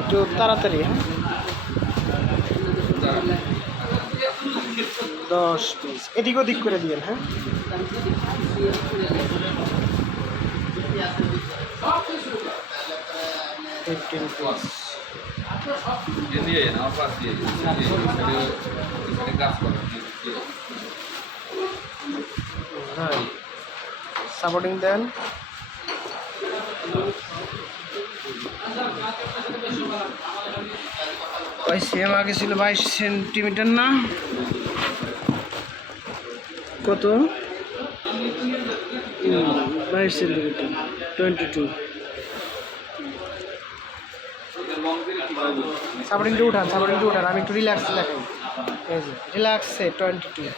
একটু তাড়াতাড়ি, হ্যাঁ 10 পিস এদিক ওদিক করে দিয়েন, হ্যাঁ 15 পিস। হ্যাঁ সাপোর্টিং দেন। ওই সেম আগে ছিল 22 সেন্টিমিটার না কত, 22 সেন্টিমিটার 22। সাপোর্টিংটা উঠান, সাপোর্টিংটা উঠান, আমি একটু রিল্যাক্সে দেখাই। এই যে রিল্যাক্সে 22 সেন্টিমিটার।